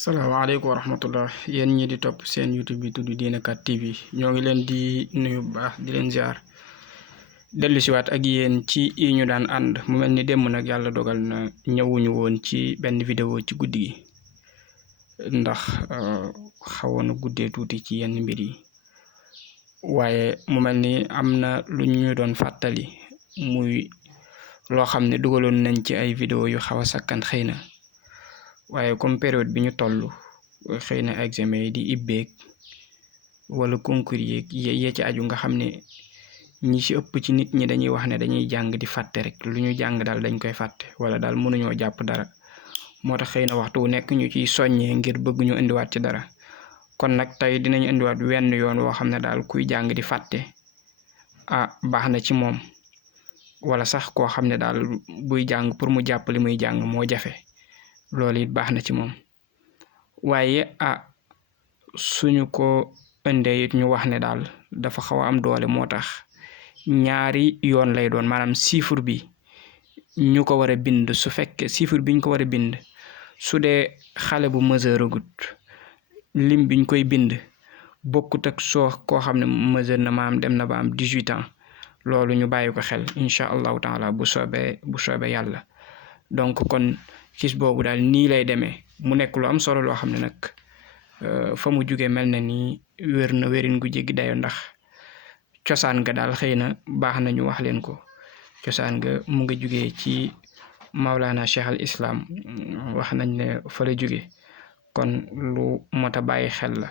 salaamaaleykum wa rahmatullah yéen ñi di topp seen YouTube bi tudd Diinekat TV ñoo ngi leen di nuyu bu baax di leen ziar dellu siwaat ak yéen ci yi ñu daan ànd mu mel ni démb nag yàlla dogal na ñëwuñu woon ci benn vidéo ci guddi gi ndax xawoon na guddee tuuti ci yenn mbir yi waaye mu mel ni am na lu ñu doon fàttali muy loo xam ne dugaloon nañ ci ay vidéo yu xaw a sakkan xëy na waaye comme période bi ñu toll xëy na examen yi di ibbeeg wala concours yeeg yee ci aju nga xam ne ñi ci ëpp ci nit ñi dañuy wax ne dañuy jàng di fàtte rek lu ñu jàng daal dañ koy fàtte wala daal mënuñoo jàpp dara moo tax xëy na waxtu wu nekk ñu ciy soññee ngir bëgg ñu indiwaat ci dara kon nag tey dinañ indiwaat wenn yoon woo xam ne daal kuy jàng di fàtte baax na ci moom wala sax koo xam ne daal buy jàng pour mu jàpp li muy jàng moo jafe loolu it baax na ci moom waaye suñu ko indee it ñu wax ne daal dafa xaw a am doole moo tax ñaari yoon lay doon maanaam chiffre bi ñu ko war a bind su fekkee chiffre bi ñu ko war a bind su dee xale bu majeur agut lim biñ koy bind bokkut ak soo koo xam ne majeur na maam dem na ba am 18 ans loolu ñu bàyyi ko xel incha allahu taala bu soobee yàlla donc kon kiis boobu daal nii lay demee mu nekk lu am solo loo xam ne nag fa mu jugee mel na ni wér na wérin gu jéggi dayo ndax cosaan ga daal xëy na baax na ñu wax leen ko cosaan ga mu nga jugee ci mawlaanaa cheikh al islam wax nañ ne fa la jugee kon lu mot a bàyyi xel la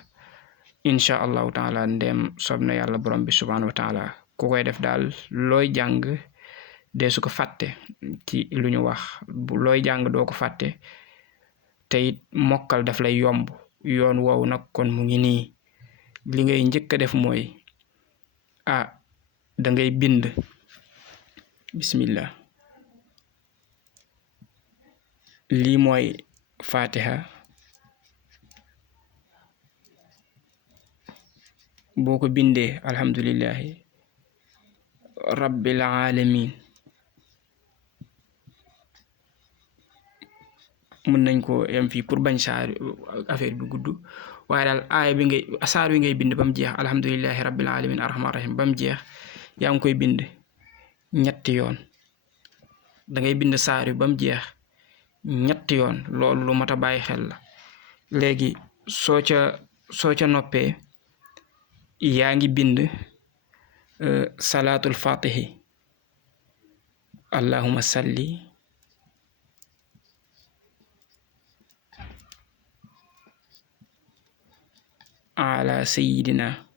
incha allahu taala ndem soob na yàlla borom bi subhaanahu wa taala ku koy def daal looy jàng dee su ko fàtte ci lu ñu wax looy jàng doo ko fàtte te it mokkal daf lay yomb yoon woowu nag kon mu ngi nii li ngay njëkk a def mooy da ngay bind bismillah lii mooy fatiha boo ko bindee alhamdulillahi rabbil alamin mën nañ ko yem fii pour bañ saar affaire bi gudd waaye daal aaya bi ngay saar wi ngay bind ba mu jeex alhamdulillahi rabbil alamin arrahman rahim ba mu jeex yaa ngi koy bind ñetti yoon da ngay bind saar wi ba mu jeex ñetti yoon loolu lu mat a bàyyi xel la léegi soo ca noppee yaa ngi bind salaatul fatihi allahumma salli ala sayyidina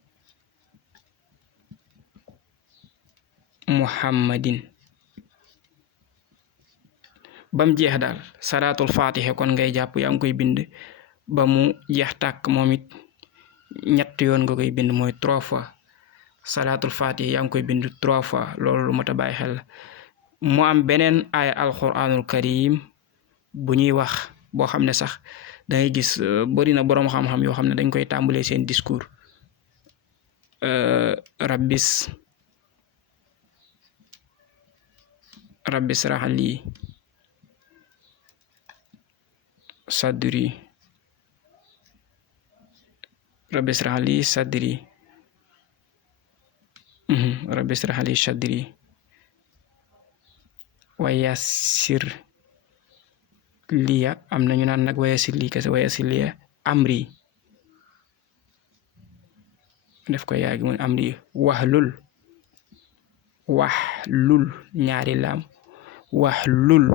muhammadin bam jeex daal salaatul fatiha kon ngay jàpp yaa ngi koy bind ba mu jeex tàkk moom it ñetti yoon nga koy bind mooy 3 fois salaatul fatiha yaa ngi koy bind 3 fois loolu lu mat a bàyyi xel mu am beneen aaya alquranul karim bu ñuy wax boo xam ne sax dangay gis bari na boroom xam-xam yoo xam ne dañ koy tàmbalee seen discours rabbis raح lii sadri rabbis raح lii sadri rabbis raح lii sadri wa yassir liya am na ñu naan nag wa yassir lii kese wa yassir liya amri def ko yaagi mun amri wahlul ñaari laam wahlul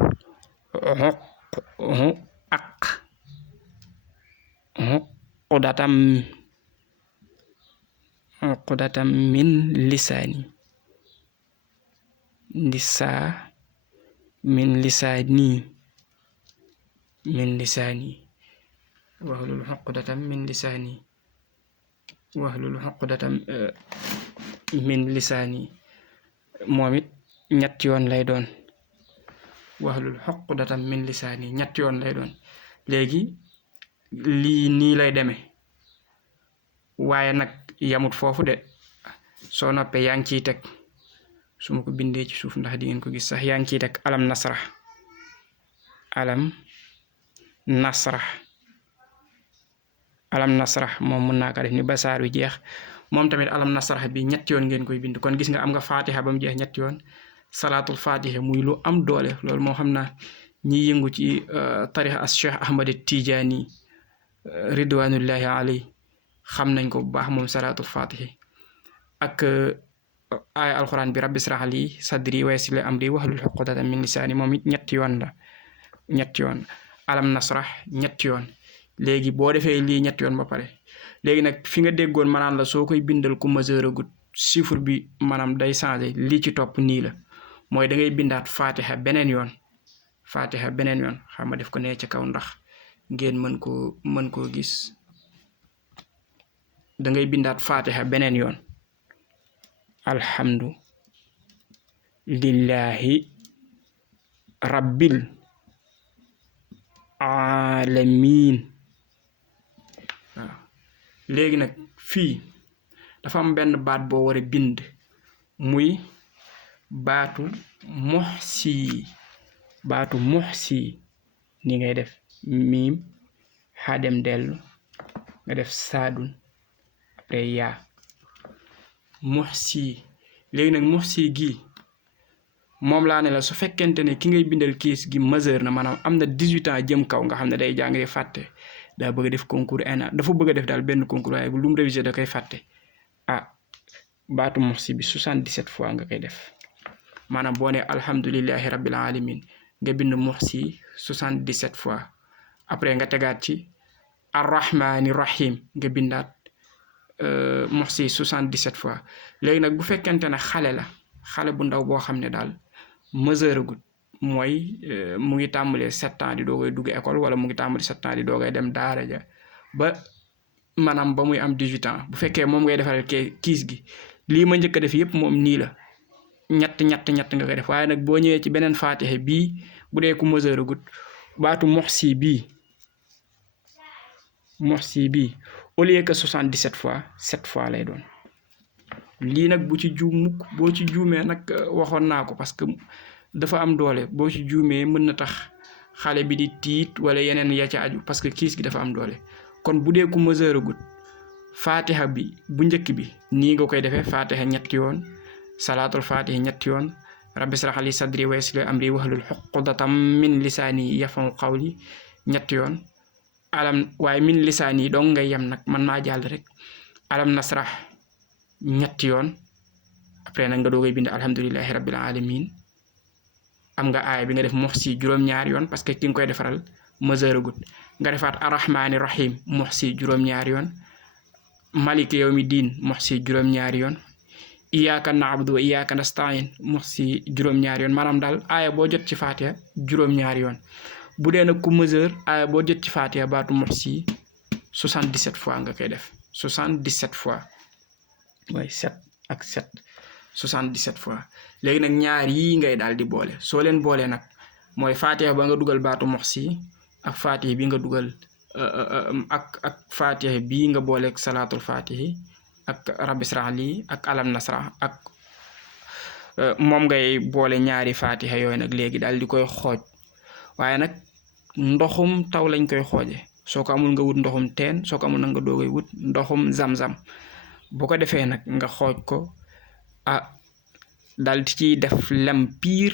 uqdatam min lisaani wahlul uqdatam min lisaani moom it ñetti yoon lay doon wahlul uqdatam min lisaani ñetti yoon lay doon léegi lii nii lay demee waaye nag yamut foofu de soo noppee yaa ngi ciy teg su ma ko bindee ci suuf ndax di ngeen ko gis sax yaa ngi ciy teg alam nasrah alam nasrah moom mën naa ko def ni ba saar wi jeex moom tamit alam nasrah bi ñetti yoon ngeen koy bind kon gis nga am nga fatiha ba mu jeex ñetti yoon salaatul fatiha muy lu am doole loolu moo xam naa ñi yëngu ci tarixa as cheikh ahmad tijaani ridwanullahi alay xam nañ ko bu baax moom salaatul fatiha ak aaya alquran bi rabbi israh li sadri wa yassir li amri wahlul uqdatan min lisaani moom it ñetti yoon la ñetti yoon alam nasrah ñetti yoon léegi boo defee lii ñetti yoon ba pare léegi nag fi nga déggoon maanaam la soo koy bindal ku majeur agut chiffre bi maanaam day changé lii ci topp nii la mooy da ngay bindaat fatiha beneen yoon xam ma def ko nee ci kaw ndax ngeen mën koo gis da ngay bindaat fatiha beneen yoon alhamdu lillahi rabbil alamin waaw léegi nag fii dafa am benn baat boo war a bind muy baatu muxsi ni ngay def miim xadem dellu nga def saadun après yaa muxsi léegi nag muxsi gi moom laa ne la su fekkente ne ki ngay bindal kiis gi majeur na maanaam am na 18 ans jëm kaw nga xam ne day jàngee fàtte daa bëgg a def concours ENA dafa bëgg a def daal benn concours waaye bu lu mu révisé da koy fàtte baatu muxsi bi 77 fois nga koy def maanaam boo ne alhamdulillahi rabbil alamin nga bind muxsi 77 fois après nga tegaat ci arrahmani rahim nga bindaat muxsi 77 fois léegi nag bu fekkente ne xale bu ndaw boo xam ne daal majeur agut mooy mu ngi tàmbalee 7 ans di doogay dugg école wala mu ngi tàmbali 7 ans di doogay dem daara ja ba maanaam ba muy am 18 ans bu fekkee moom ngay defaral kiis gi lii ma njëkk a def yëpp moom nii la ñett nga koy def waaye nag boo ñëwee ci beneen fatiha bii bu dee ku majeur agut baatu muxsi bii au lieu que 77 fois 7 fois lay doon lii nag bu ci juum mukk boo ci juumee nag waxoon naa ko parce que dafa am doole boo ci juumee mën na tax xale bi di tiit wala yeneen ya ca aju parce que kiis gi dafa am doole kon bu dee ku majeur agut fatiha bi bu njëkk bi nii nga koy defee fatiha ñetti yoon salaatul fatiha ñetti yoon rabbi israh li sadri wa yassir li amri wahlul uqdatam min lisaani yafqahu qawli ñetti yoon waaye min lisaani yi dong ngay yem nag man maa jàll rek alam nasrah ñetti yoon après nag nga doogay bind alhamdulillahi rabbil alamin am nga aaya bi nga def muxsi juróom-ñaari yoon parce que ki nga koy defaral majeur agut nga defaat arrahmani rahim muxsi juróom-ñaari yoon malik yawmi diin muxsi juróom-ñaari yoon iyyaka na'budu wa iyyaka nasta'in muxsi juróom-ñaari yoon maanaam daal aaya boo jot ci fatiha juróom-ñaari yoon bu dee nag ku majeur aaya boo jot ci fatiha baatu muxsi 77 fois nga koy def 77 fois mooy 7 ak 7 77 fois léegi nag ñaar yii ngay daal di boole soo leen boolee nag mooy fatiha ba nga dugal baatu muxsi ak fatiha bi nga dugal ak fatiha bii nga booleeg salaatul fatihi ak rabbi israh li ak alam nasrah ak moom ngay boole ñaari fatiha yooyu nag léegi daal di koy xooj waaye nag ndoxum taw lañ koy xooje soo ko amul nga wut ndoxum teen soo ko amul nag nga doogay wut ndoxum zam-zam bu ko defee nag nga xooj ko daal di ciy def lem piir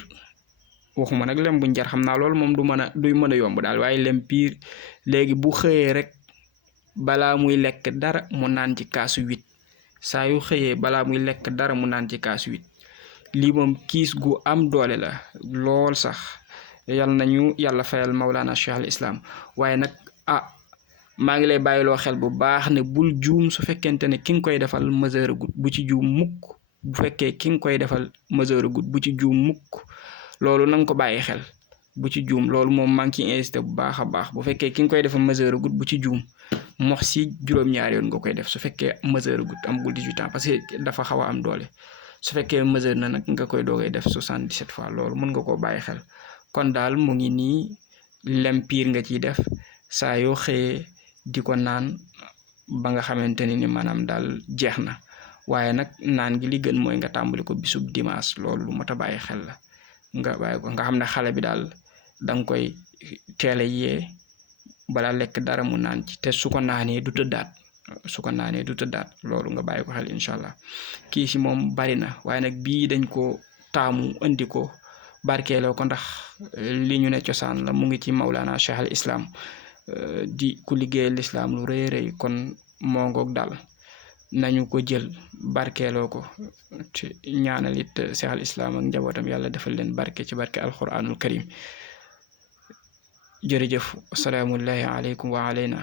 waxuma nag lem buñ jar xam naa loolu moom duy mën a yomb daal waaye lem piir léegi bu xëyee rek balaa muy lekk dara mu naan ci kaasu 8 saa yu xëyee balaa muy lekk dara mu naan ci kaasu 8 lii moom kiis gu am doole la lool sax yal nañu yàlla fayal mawlaanaa cheikh al islam waaye nag maa ngi lay bàyyiloo xel bu baax ne bul juum su fekkente ne ki nga koy defal majeur agut bu ci juum mukk bu fekkee ki nga koy defal majeur agut bu ci juum mukk loolu na nga ko bàyyi xel bu ci juum loolu moom maa ngi ciy insisté bu baax a baax bu fekkee ki nga koy defal majeur agut bu ci juum muxsi juróom-ñaari yoon nga koy def su fekkee majeur agut amagul 18 ans parce que dafa xaw a am doole su fekkee majeur na nag nga koy doogay def 77 fois loolu mën nga koo bàyyi xel kon daal mu ngi nii lem piir nga ciy def saa yoo xëyee di ko naan ba nga xamante ni maanaam daal jeex na waaye nag naan gi li gën mooy nga tàmbali ko bisub dimanche loolu lu mat a bàyyi xel la nga bàyyi ko nga xam ne xale bi daal danga koy teel a yee balaa lekk dara mu naan ci te su ko naanee du tëddaat loolu nga bàyyi ko xel incha allah. kii si moom bari na waaye nag bii dañ ko taamu indi ko barkeeloo ko ndax li ñu ne cosaan la mu ngi ci mawlaanaa cheikh al islam di ku liggéeyal lislaam lu rëy rëy kon moo ngoog daal nañu ko jël barkeeloo ko ci ñaanal it cheikh al islam ak njabootam yàlla defal leen barke ci barke alquranul karim jërëjëf asalaamullahi aleykum wa aleyna